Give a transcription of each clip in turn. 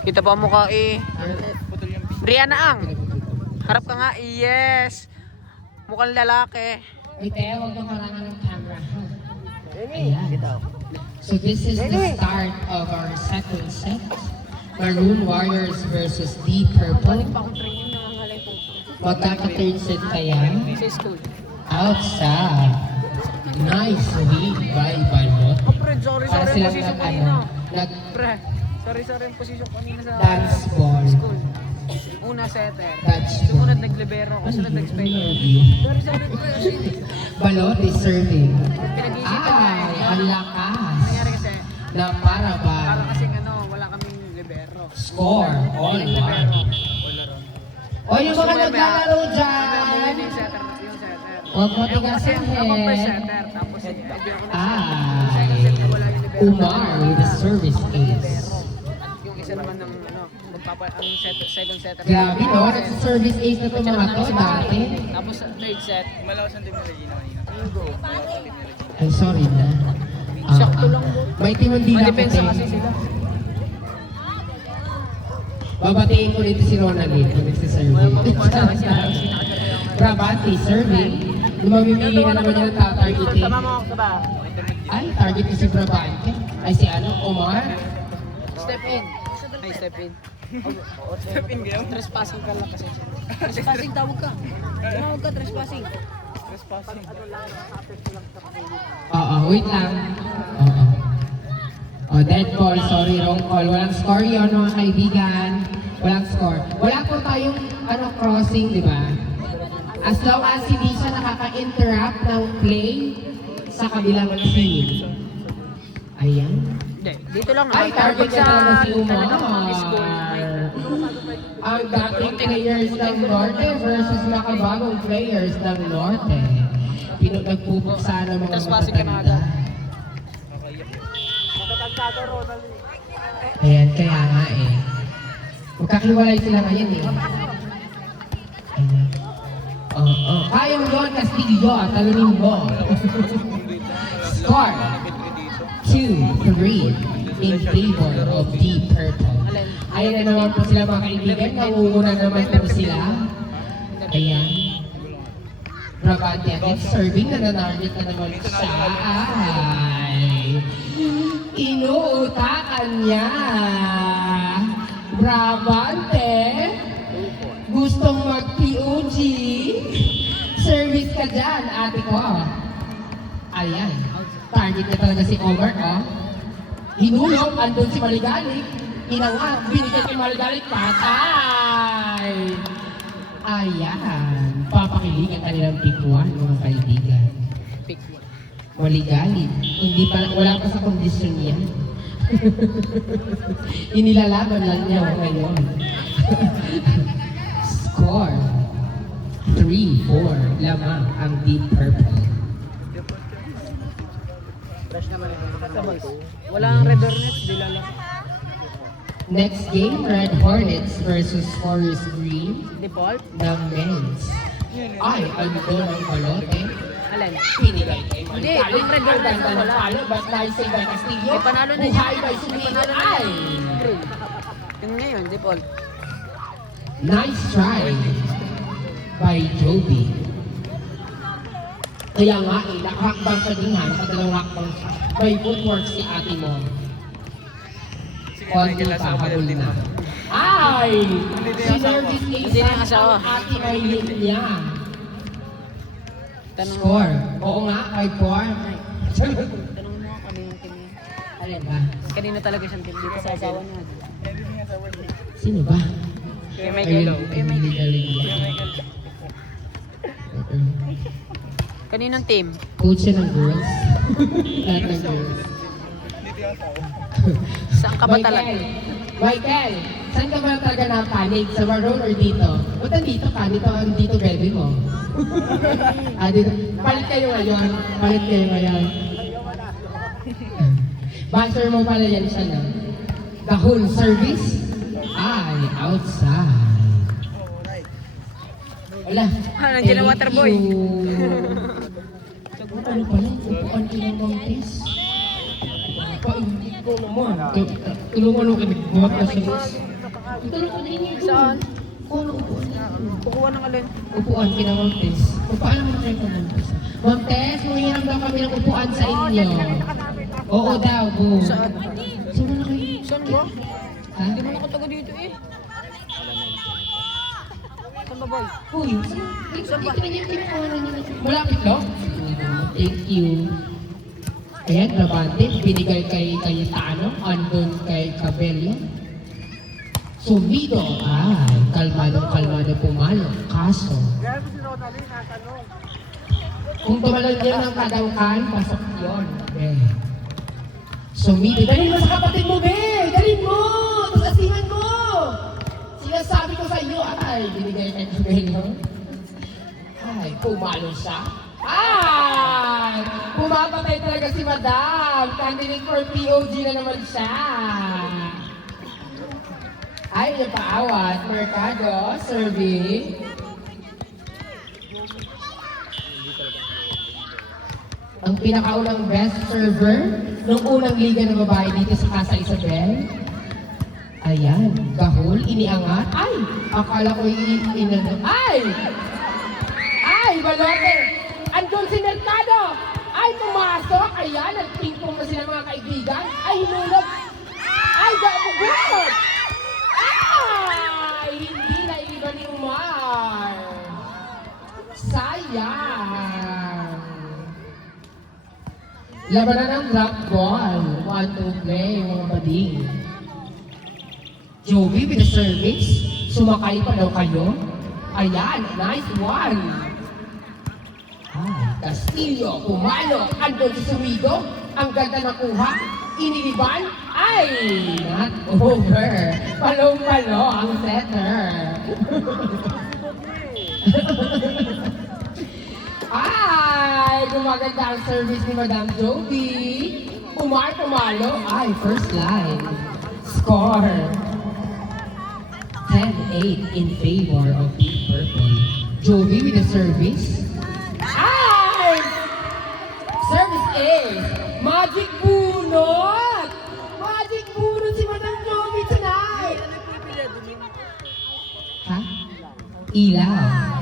Kita pa ang mukha eh. Rihanna Ang. Harap ka nga. Yes. Mukhang lalaki. Wait, huwag kang harangan ng camera. Ayan. So this is the start of our second set. Maroon Warriors versus Deep Purple. Magkaka-third set kaya? Outside. Nice read by Balot. Sorry Para yung silang position kanina. Pre, sorry yung position kanina sa dance ball. school. Una setter. Dodge Sumunod ball. naglibero ako, sunod nag-spader. Sorry pre. Balot is serving. Pinag-iisipan na Ay, eh. ang lakas. Nangyari kasi, Na para ba? para kasing wala kaming libero. Score. All Libero. one. O yung mga naglalaro Mamaya dyan. yung setter. Yung setter. Huwag mo Kasi tigasin ako first head. setter. Tapos hindi ako na Ay, second set na wala yung libero. Umar with the service ace. Yung isa naman ng second setter. Grabe no, nagsa-service ace na itong mga to dati. Tapos sa third set, malakas ang team ni Regina kanina. Ay, sorry na. Sakto lang bro. May timandi na ako. Madepensa kasi sila. Babatiin ko dito si Ronaldin kung nagsiserve. Brabante serving. Nung mamimili na naman niya ng tatargeting. Tama mo ako ba? Ay, target ko si Brabante. Ay, si Omar. Step in. Ay, step in. Step in kayo? Trespassing ka lang kasi. Trespassing, tawag ka. Tawag ka, trespassing. Trespassing. Oo, wait lang. Oo. Oh, dead ball. Sorry, wrong call. Walang score yun, mga kaibigan. Walang score. Wala po tayong crossing, di ba? As long as hindi siya nakaka-interrupt ng play sa kabilang team. Ayan. Hindi, dito lang. Ay, target sa na talaga si Umar. talagang school. Ang dating players ng Norte versus nakabagong players ng Norte. Nagpupuksa ng mga Trespassing ka na matatanda. agad. Ayan, kaya nga eh. Magkakiwalay sila ngayon eh. Ayan. Oo. Kaya mo doon, Castillo. Talunin mo. Score. 2-3 in favor of Deep Purple. Ayan na naman po sila mga kaibigan. Nangunguna naman po sila. Ayan. Brabante against serving. Nananarget na naman siya. Ay. Inuutakan niya. Brabante. Gustong mag-POG. Service ka dyan, ate ko. Ayan. Target na talaga si Omar, oh. Hinulog, andun si Maligalig. Inangat, binigyan kay Maligalig, patay! Ayan. Papakilig ang kanilang pick 1, mga kaibigan. Pick Maligalig. Hindi pa, wala pa sa kondisyon yan. Inilalaban lang niya ngayon. Score. 3-4. Lamang ang Deep Purple. Fresh naman ito. Walang red hornets, di lang. Next game, Red Hornets versus Forest Green Default? ng men's. Ay, ano doon ang balote? Alin? Pinigay kay Hindi, yung Red Hornets na wala. Palo, but nice save by Castillo. May panalo na Buhay siya. by May Sumigil. panalo na Ay! Yung ngayon, default. Nice try by Joby. Kaya nga eh, nakahakbang sa dinhan, nakadalawang hakbang siya. May footwork si ate mo. Konti pa, habol na. Ay! Sinervis Hindi na yung Ace asawa. ang ate Maylin niya. Tanong mo. Score. Oo nga, 5-4. Tanong mo kami yung team niya. Alin ba? Kanina talaga siyang team dito sa asawa niya. Sino ba? Kay Michael. Kay Michael. Kaninang team? Coach siya ng girls. Lahat ng girls. Saan ka ba talaga? Michael, saan ka ba talaga napanig? Sa Maroon or dito? Ba't nandito ka? Dito baby mo. Dito. Palit kayo ngayon. Palit kayo ngayon. Buzzer mo pala yan siya na. The whole service? Ay, outside. Wala. Nandiyan ang water boy. Ano pala? Upuan ko ng Montes. Tulong mo. Tulungan mo kami. Buhat na siya. Tulungan na inyo. Saan? Kung ano upuan na. Kukuha ng alin? Upuan, kina Ma'am Tess. Paano mo kayo Ma'am Tess? Ma'am Tess, humihiram daw kami ng upuan sa inyo. Oo daw, go. Saan? Sino na kayo? Saan ba? Ha? Hindi mo nakataga dito eh. Saan ba boy? Uy, saan ba? Malapit no? Thank you. Ayan, Brabante, binigay kay Cayetano, andun kay Cabello. Sumido, kalmado pumalo. Kaso, kung tumalon niya ng kadangkan, pasok yun. Sumido, dalhin mo sa kapatid mo, be! Dalhin mo! Tapos asiman mo! Sinasabi ko sa iyo, binigay kay Cabello. Pumalo siya. Pumapatay talaga si Madam. Candidate for POG na naman siya. Napaawat. Mercado, serving. Ang pinakaunang best server nung unang liga ng babae dito sa Casa Isabel. Ayan, gahol, iniangat. Akala ko inano. Balote! Andun si Mercado! Pumasok! Ayan, nagpingpong na sila mga kaibigan. Hinulog! Gabugod! Hindi na iba ni Umar. Sayang! Labanan ng drop ball. 1-2 play, mga bading. Joey with the service. Sumakay pa daw kayo. Ayan, nice one! Castillo, pumalo, andun si Sumido, ang ganda na kuha, iniliban, not over. Palong-palo ang setter. Gumaganda ang service ni Madam Joby. Pumalo, first line. Score. 10-8 in favor of Team Purple. Joby with the service. Service A, Magic Bunot! Magic Bunot si Madam Joby tonight! Ilaw.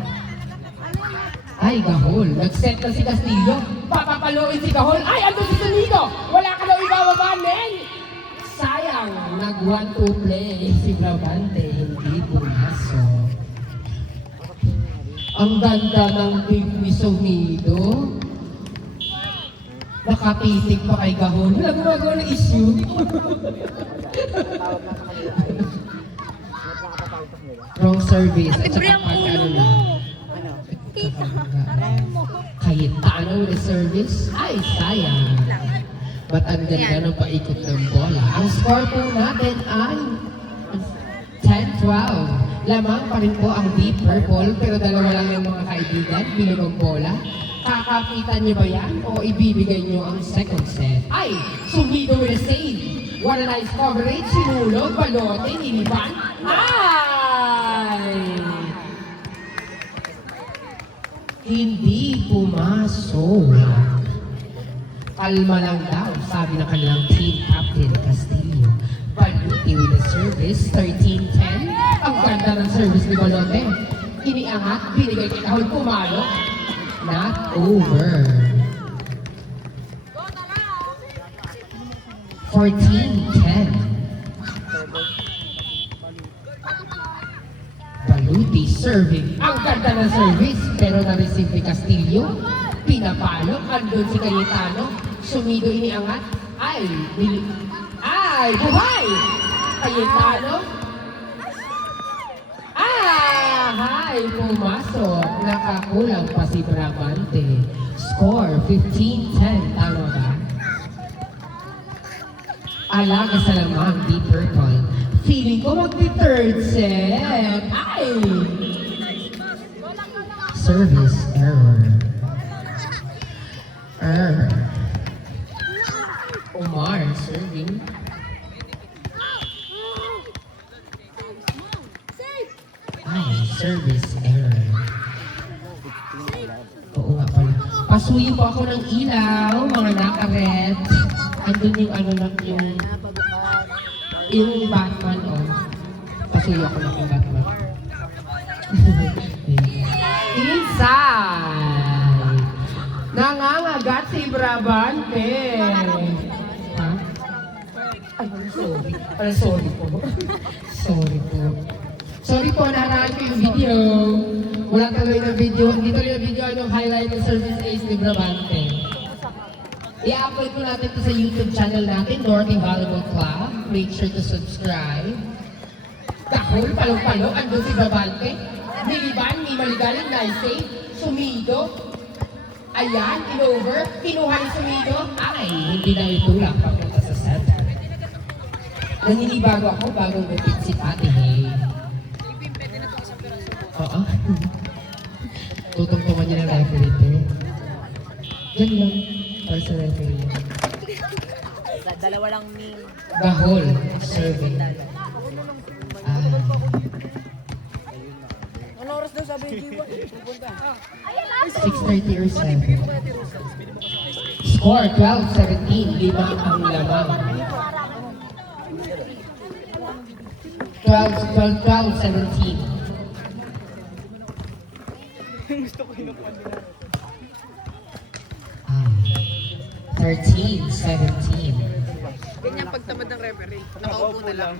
Gahol. Nag-set na si Castillo. Papapaluin si Gahol. Andun si Sonido! Wala ka daw ibababa, Neng! Sayang, nag-1-2 play si Brabante. Hindi pumasok. Ang ganda ng big ni Sonido. Nakapitig pa kay Gahon. Wala gumagawa ng issue. Wrong service. At saka ano na. Cayetano with the service. Sayang. Ba't ang ganda ng paikot ng bola? Ang score po natin ay 10-12. Lamang pa rin po ang Deep Purple, pero dalawa lang yung mga kaibigan. Bilog ang bola. Kakapitan niyo ba yan o ibibigay niyo ang second set? Sumido with a save. What a nice coverage. Sinulog, balote, niliban. Hindi pumasok. Kalma lang daw, sabi ng kanilang team captain Castillo. Baluti with the service, 13-10. Ang ganda ng service ni Balote. Iniangat, binigay kay Kahol, pumalo. Not over. 14-10. Baluti serving. Ang ganda ng service, pero na-receive ni Castillo. Pinapalo, andun si Cayetano. Sumido, iniangat. Buhay! Cayetano. Pumasok. Nakakulang pa si Brabante. Score, 15-10. Tama ba? Alaga sa lamang, Deep Purple. Feeling ko mag-third set. Service error. Umar serving. Service error. Oo nga pala. Pasuyin po ako ng ilaw, mga nakaret. andun yung ano lang, yung Batman, oh. Pasuyo ko na yung Batman. Inside! Nangangagat si Brabante! Ha? Ay, sorry. Ay, sorry po. Sorry po. Sorry po, naharaan ko yung video. Wala tuloy na video. Hindi tuloy na video yung highlight ng service ace ni Brabante. I-upload ko natin ito sa YouTube channel natin, Northern Volleyball Club. Make sure to subscribe. Dahol, palong-palong, andun si Brabante. Niliban, may maligaling na save. Sumido. Ayan, in-over. Kinuha ni Sumido. Ay, hindi na itulak papunta sa set. Naninibago ako bagong gupit si Pati Hey. Oo. Tutungtungan niya ng referee ito. Diyan lang. Para sa referee. Dalawa lang ni... Gahol. Survey. Ano oras daw sabi yung G1? Pupunta. 6:30 or 7. Score 12-17. Limang ang lamang. 12-17. Gusto ko yung 13-17. Ganyan pagtamad ng referee. Nakaupo na lang.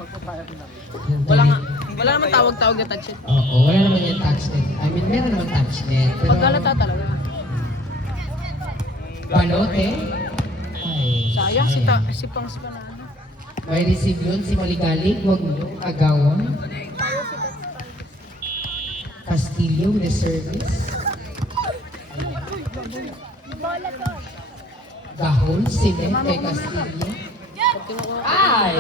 Wala nga. Wala naman tawag-tawag na touch it. Oo, wala naman yung touch net. I mean, meron naman touch net. Pero... Pagkalata talaga. Balote? Ay, Sayang si Pangs pa na. may receive yun, si Maligalig, huwag mo, agawan. Castillo with the service. Gahol, Simet, kay Castillo. Ay!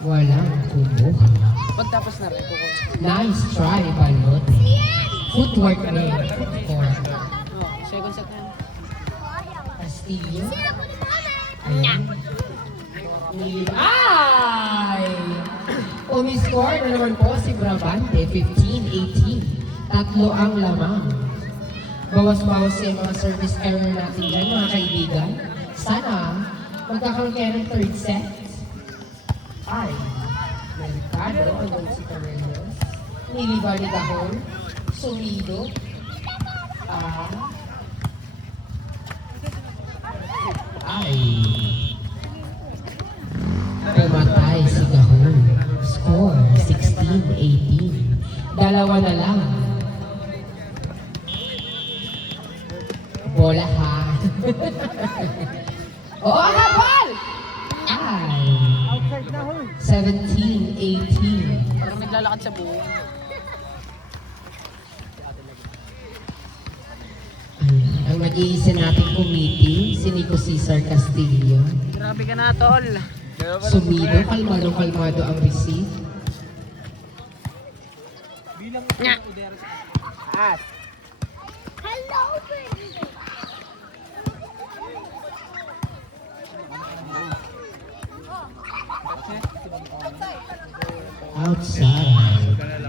Walang kumuha. Pagtapos na rin. Nice try, Balote. Footwork na yun. Footwork. Second set na yun. Castillo. Ayan. Ay! Umiscore na naman po si Brabante, 15-18. Tatlo ang lamang. Bawas-bawas yung mga service error natin dyan, mga kaibigan. Sana, magkakaroon kayo ng third set. Ay, Mercado, hanggang si Carreños. Niliba ni Dahon. Sumido. Ay. Pumatay si Dahon. Score, 16-18. Dalawa na lang. Bola ha. Oo, habal! Ay. 17-18. Parang naglalakad sa buo. Ang nag-iisa nating committee, si Nico Cesar Castillo. Grabe ka na, tol. Sumido, kalmado ang receive. Nya. Outside.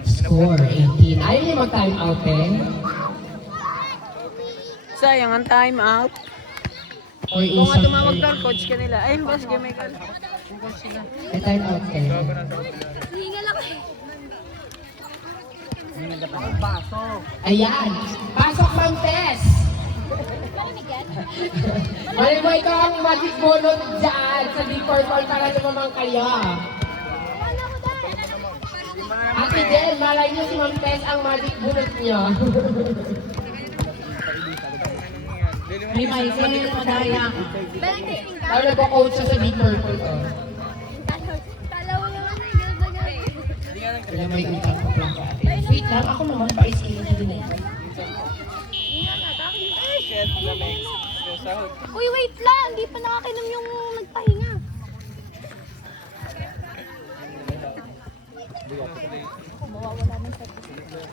Score 18. Ayaw niya mag-time out eh. Sayang ang time out. Or Kung nga isang tumawag daw, coach ka nila. Ayun, boss, Michael. Coach sila. may time out eh. Ayan. Pasok Ma'am Tess. Mali mo ikaw ang magic bonus dyan sa D4 para lumamang kayo. Ate Jen, malay niyo si Ma'am Tess ang magic bonus niyo. Hey, Michael, madaya ka. Tawag nagko-coach siya sa D4 ko. Kaya may utang ko lang ka. Wait lang, ako naman pa-iskin na din eh. Uy, wait lang! Hindi pa nakakainom yung nagpahinga. Mawawala ng certificate.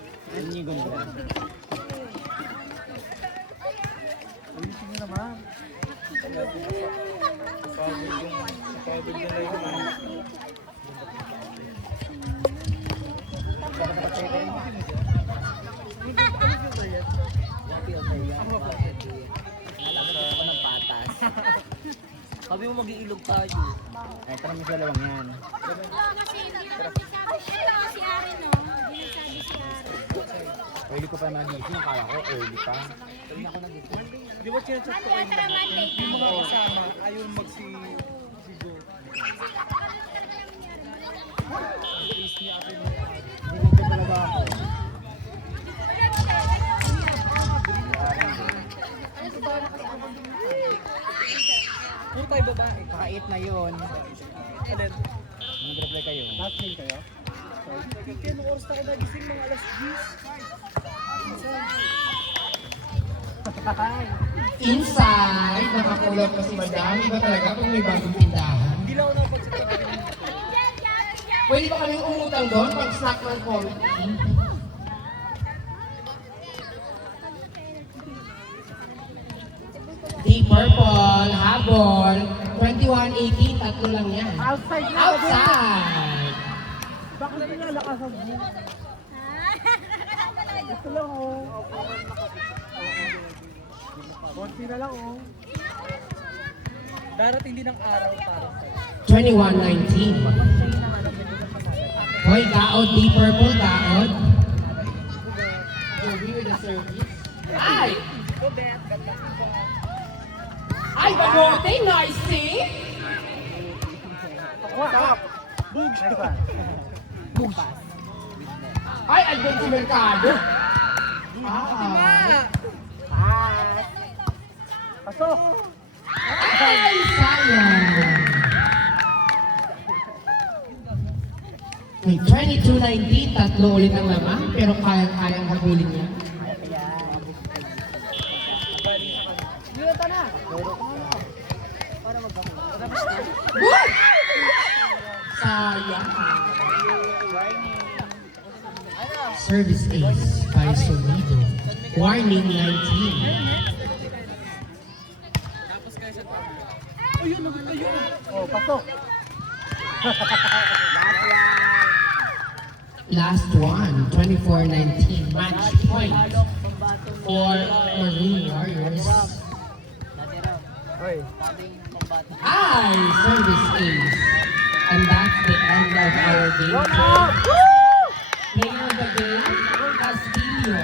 Sabi mo mag-iilog tayo. Ay, tara mo sa lawang yan. Si Ari, no? Hindi sabi si Ari. Early ko pa nagising, kaya ko early pa. Di ba chinachat ko kayo? Yung mga kasama, ayaw magsigo. Hindi ko talaga ako. Puro tayo babae. Kaka-8 na yun. Alin? Mag-reply kayo. Last meal kayo? Kaya nung oras tayo nagising mga alas 10. Inside, nakakulot pa si Madam. Iba talaga kung may bagong tindahan. Hindi lang ako napagsasabi. Pwede ba kaming umutang doon pag snack ng coffee? Deep Purple, Habol, 2118, tatlo lang yan. Outside na. Outside! Bakit na nalakasan mo? Ito lang oh. Konti na lang oh. Darating din ang araw para 2119. Hoy, gaod, Deep Purple, gaod. Joey with the service. Ay! Ay, bagote, nice eh! Bugs! Bugs. Ay, andun si Mercado. Ah. Pasok! Ay, sayang. May 2219, tatlo ulit ang laman, pero kayang-kayang habulin niya. Dito na! Para Good! Sayang. Service ace by Solido. Warning 19. Ayun, ayun! Oh, pasok! Last one, 2419. Match point for Maroon Warriors. Hoy! Ay, service ace. And that's the end of our game. Player of the game, Castillo.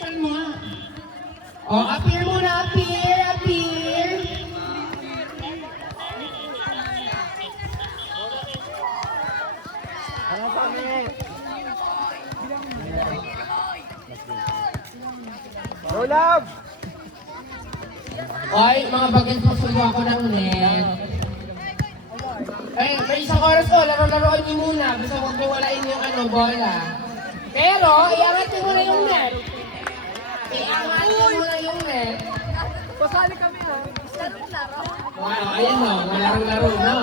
Saan mo nga? Oh, appear muna, appear! Ano pa ulit? Go, love! Oy, mga bagay pagsundo ako ng net. Eh, may isang oras ko, laro-laroan niyo muna. Basta huwag niyo walain yung bola. Pero, iangat niyo muna yung net. Iangat niyo muna yung net. Pasali kami ha! Wow, ayan no, malarong-laro no.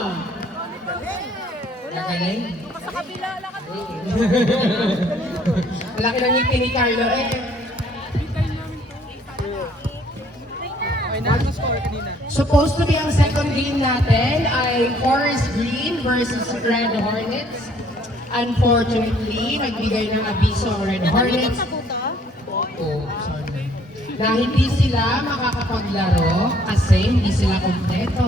Nagaling? Sa kabila lang ka. Malaki ng ngiti ni Carlo eh. Okay na, ano score kanina? Supposed to be ang second game natin ay Forest Green versus Red Hornets. Unfortunately, nagbigay ng abiso ang Red Hornets. Oh, sorry. Na hindi sila makakapaglaro kasi hindi sila kompleto.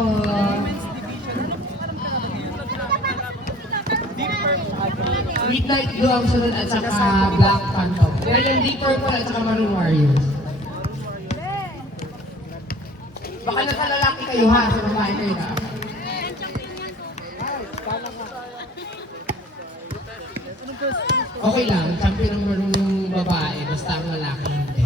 Midnight Blue ang sunod at saka Black Phantom. Ngayon, Deep Purple at saka Maroon Warriors. Baka nakalalaki kayo ha, sa babae kayo na. Okay lang, champion ang marunong babae, basta ang lalaki hindi.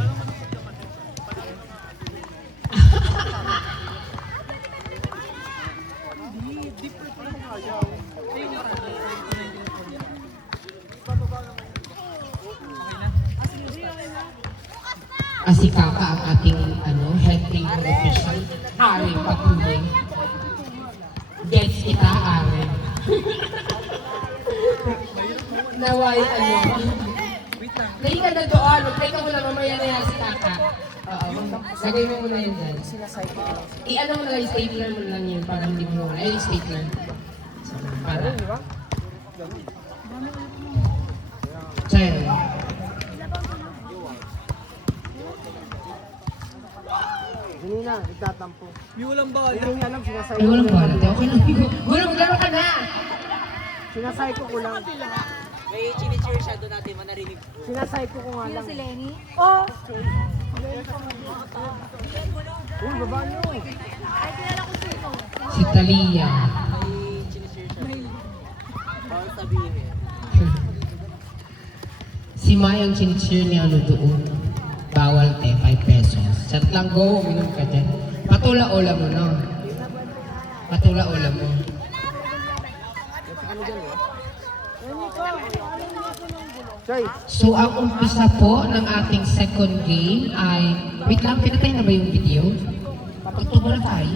Si Kaka ang ating head table official. Ari Patuloy. Gets kita, Ari. Naway, play ka na doon. Play ka muna, mamaya na yan si Kaka. Oo, lagay mo muna yun dyan. I-ano mo na yung stapler mo lang yun para hindi mo nawala. Ay, yung stapler. So, para. Chair. Dali na, itatampo. May walang bala. Hindi niya alam, sinasay Ay, ko. walang balat. Okay lang. Gulo, maglaro ka na! Sinasay ko lang. May chinichir siya doon natin, manarinig. Sinasay ko nga lang. Si Lenny? Uy, baba nyo. Ay, kilala ko sino. Si Talia. May chinichir siya. Bawal sabihin. Si Mayang chinichir niya ano doon. Bawal te, 5 pesos. Chat lang, go, uminom ka dyan. Patula-ula mo, no? Patula-ula mo. Choy, So, ang umpisa po ng ating second game ay... Wait lang, pinatay na ba yung video? Pagtubo na tayo.